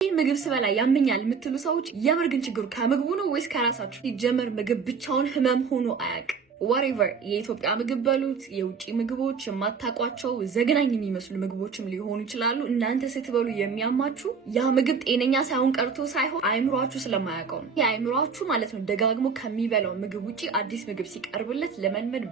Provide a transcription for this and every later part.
ምግብ ስበላ ያመኛል የምትሉ ሰዎች የምር ግን ችግሩ ከምግቡ ነው ወይስ ከራሳችሁ? ሲጀመር ምግብ ብቻውን ህመም ሆኖ አያውቅም። whatever የኢትዮጵያ ምግብ በሉት የውጪ ምግቦች የማታቋቸው ዘግናኝ የሚመስሉ ምግቦችም ሊሆኑ ይችላሉ። እናንተ ስትበሉ የሚያማችሁ ያ ምግብ ጤነኛ ሳይሆን ቀርቶ ሳይሆን አይምሯችሁ ስለማያውቀው ነው። የአይምሯችሁ ማለት ነው ደጋግሞ ከሚበላው ምግብ ውጪ አዲስ ምግብ ሲቀርብለት ለመልመድ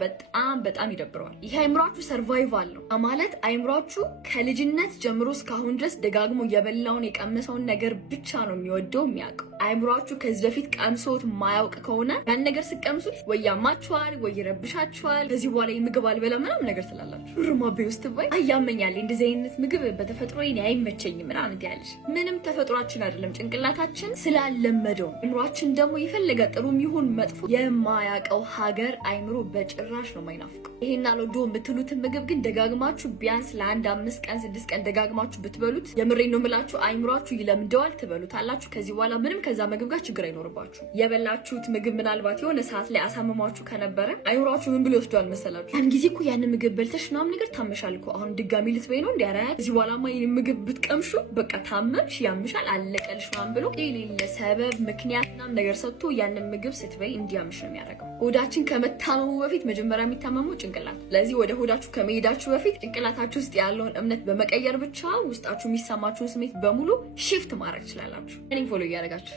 በጣም ይደብረዋል። ይሄ አይምሯችሁ ሰርቫይቫል ነው ማለት አይምሯችሁ ከልጅነት ጀምሮ እስካሁን ድረስ ደጋግሞ የበላውን የቀመሰውን ነገር ብቻ ነው የሚወደው የሚያውቀው። አይምሯችሁ ከዚህ በፊት ቀምሶት ማያውቅ ከሆነ ያን ነገር ስቀምሱት ወይ ያማችኋል ወይ ይረብሻችኋል። ከዚህ በኋላ ምግብ አልበላ ምናምን ነገር ስላላችሁ ሩማቤ ውስጥ ባይ አያመኛል እንደዚህ አይነት ምግብ በተፈጥሮ እኔ አይመቸኝም ምናምን ያለሽ ምንም ተፈጥሯችን አይደለም ጭንቅላታችን ስላለመደው። አይምሯችን ደግሞ የፈለገ ጥሩም ይሁን መጥፎ የማያውቀው ሀገር አይምሮ በጭራሽ ነው የማይናፍቀው። ይሄን አልወዶ የምትሉትን ምግብ ግን ደጋግማችሁ ቢያንስ ለ1 5 ቀን 6 ቀን ደጋግማችሁ ብትበሉት የምሬን ነው የምላችሁ አይምሯችሁ ይለምደዋል። ትበሉታላችሁ። ከዚህ በኋላ ምንም ከዛ ምግብ ጋር ችግር አይኖርባችሁ። የበላችሁት ምግብ ምናልባት የሆነ ሰዓት ላይ አሳመማችሁ ከነበረ አይምሯችሁ ምን ብሎ ይወስዷል መሰላችሁ? ያን ጊዜ እኮ ያን ምግብ በልተሽ ምናምን ነገር ታመሻል እኮ አሁን ድጋሚ ልትበይ ነው እንዴ? አራያ እዚህ በኋላማ ይሄን ምግብ ብትቀምሹ በቃ ታመምሽ፣ ያምሻል፣ አለቀልሽ ምናምን ብሎ የሌለ ሰበብ ምክንያት ምናምን ነገር ሰጥቶ ያንን ምግብ ስትበይ እንዲያምሽ ነው የሚያደርገው። ሆዳችን ከመታመሙ በፊት መጀመሪያ የሚታመመው ጭንቅላት። ለዚህ ወደ ሆዳችሁ ከመሄዳችሁ በፊት ጭንቅላታችሁ ውስጥ ያለውን እምነት በመቀየር ብቻ ውስጣችሁ የሚሰማችሁን ስሜት በሙሉ ሽፍት ማድረግ ትችላላችሁ። እኔን ፎሎ እያደረጋችሁ